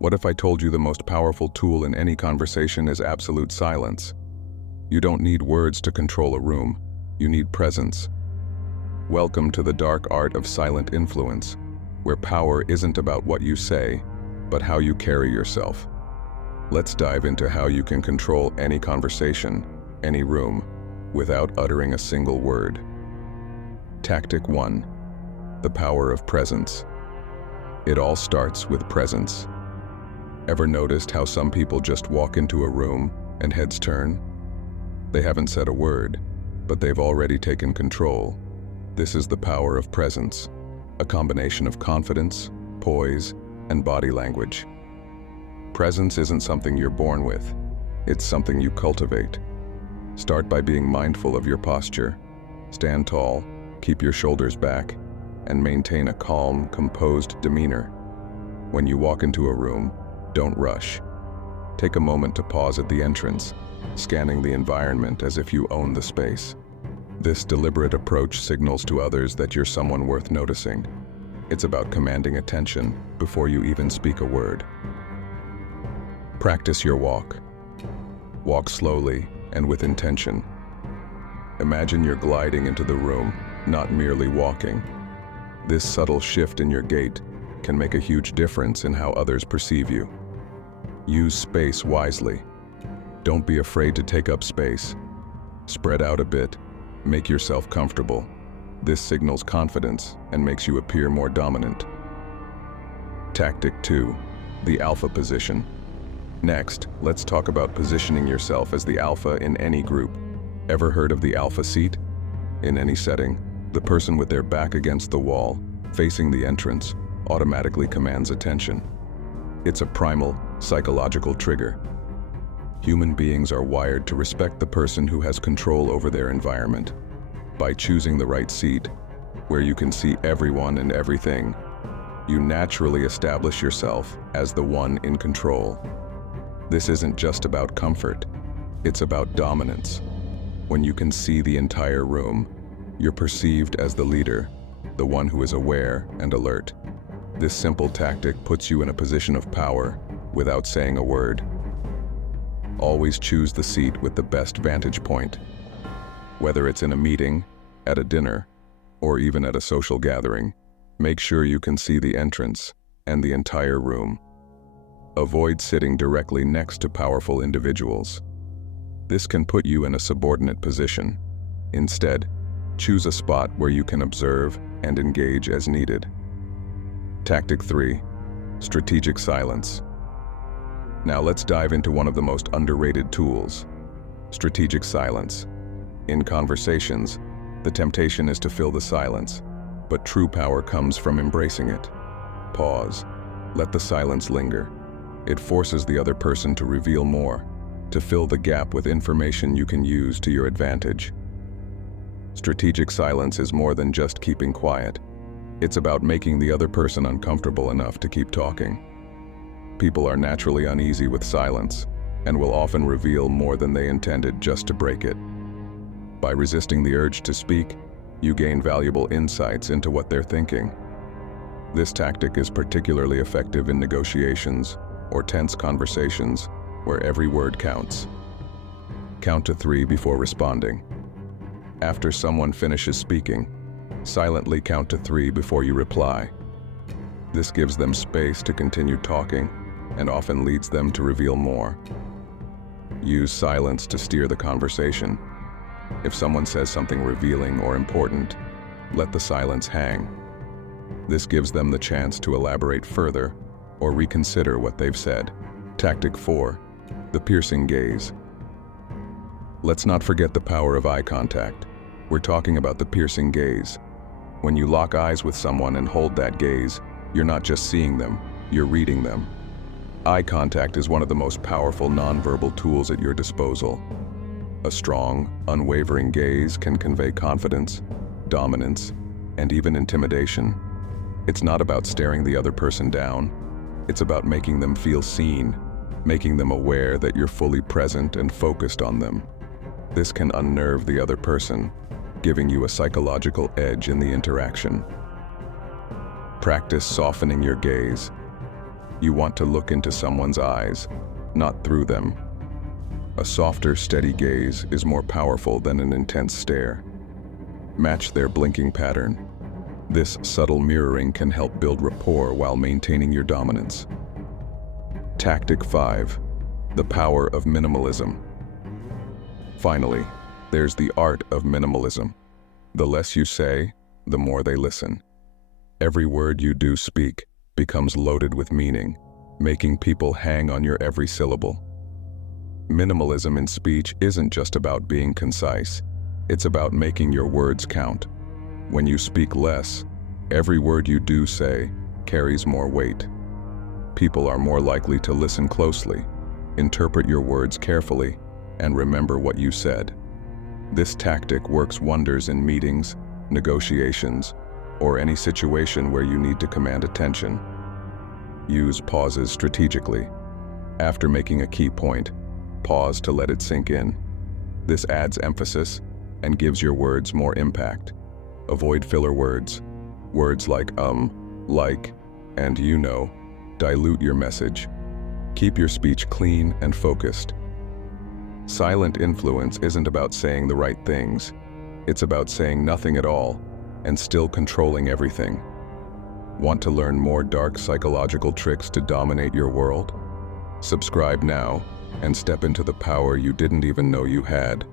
What if I told you the most powerful tool in any conversation is absolute silence? You don't need words to control a room. You need presence. Welcome to the dark art of silent influence, where power isn't about what you say, but how you carry yourself. Let's dive into how you can control any conversation, any room, without uttering a single word. Tactic 1. The power of presence. It all starts with presence. Ever noticed how some people just walk into a room and heads turn? They haven't said a word, but they've already taken control. This is the power of presence, a combination of confidence, poise, and body language. Presence isn't something you're born with. It's something you cultivate. Start by being mindful of your posture. Stand tall, keep your shoulders back, and maintain a calm, composed demeanor. When you walk into a room, don't rush. Take a moment to pause at the entrance, scanning the environment as if you own the space. This deliberate approach signals to others that you're someone worth noticing. It's about commanding attention before you even speak a word. Practice your walk. Walk slowly and with intention. Imagine you're gliding into the room, not merely walking. This subtle shift in your gait can make a huge difference in how others perceive you. Use space wisely. Don't be afraid to take up space. Spread out a bit. Make yourself comfortable. This signals confidence and makes you appear more dominant. Tactic 2. The alpha position. Next, let's talk about positioning yourself as the alpha in any group. Ever heard of the alpha seat? In any setting, the person with their back against the wall, facing the entrance, automatically commands attention. It's a primal, psychological trigger. Human beings are wired to respect the person who has control over their environment. By choosing the right seat, where you can see everyone and everything, you naturally establish yourself as the one in control. This isn't just about comfort, it's about dominance. When you can see the entire room, you're perceived as the leader, the one who is aware and alert. This simple tactic puts you in a position of power without saying a word. Always choose the seat with the best vantage point. Whether it's in a meeting, at a dinner, or even at a social gathering, make sure you can see the entrance and the entire room. Avoid sitting directly next to powerful individuals. This can put you in a subordinate position. Instead, choose a spot where you can observe and engage as needed. Tactic 3. Strategic silence. Now let's dive into one of the most underrated tools, strategic silence. In conversations, the temptation is to fill the silence, but true power comes from embracing it. Pause. Let the silence linger. It forces the other person to reveal more, to fill the gap with information you can use to your advantage. Strategic silence is more than just keeping quiet. It's about making the other person uncomfortable enough to keep talking. People are naturally uneasy with silence, and will often reveal more than they intended just to break it. By resisting the urge to speak, you gain valuable insights into what they're thinking. This tactic is particularly effective in negotiations or tense conversations where every word counts. Count to 3 before responding. After someone finishes speaking, silently count to 3 before you reply. This gives them space to continue talking and often leads them to reveal more. Use silence to steer the conversation. If someone says something revealing or important, let the silence hang. This gives them the chance to elaborate further or reconsider what they've said. Tactic 4. The piercing gaze. Let's not forget the power of eye contact. We're talking about the piercing gaze. When you lock eyes with someone and hold that gaze, you're not just seeing them, you're reading them. Eye contact is one of the most powerful nonverbal tools at your disposal. A strong, unwavering gaze can convey confidence, dominance, and even intimidation. It's not about staring the other person down. It's about making them feel seen, making them aware that you're fully present and focused on them. This can unnerve the other person, giving you a psychological edge in the interaction. Practice softening your gaze. You want to look into someone's eyes, not through them. A softer, steady gaze is more powerful than an intense stare. Match their blinking pattern. This subtle mirroring can help build rapport while maintaining your dominance. Tactic 5. The power of minimalism. Finally, there's the art of minimalism. The less you say, the more they listen. Every word you do speak becomes loaded with meaning, making people hang on your every syllable. Minimalism in speech isn't just about being concise. It's about making your words count. When you speak less, every word you do say carries more weight. People are more likely to listen closely, interpret your words carefully, and remember what you said. This tactic works wonders in meetings, negotiations, or any situation where you need to command attention. Use pauses strategically. After making a key point, pause to let it sink in. This adds emphasis and gives your words more impact. Avoid filler words. Words like like, and you know, dilute your message. Keep your speech clean and focused. Silent influence isn't about saying the right things. It's about saying nothing at all and still controlling everything. Want to learn more dark psychological tricks to dominate your world? Subscribe now and step into the power you didn't even know you had.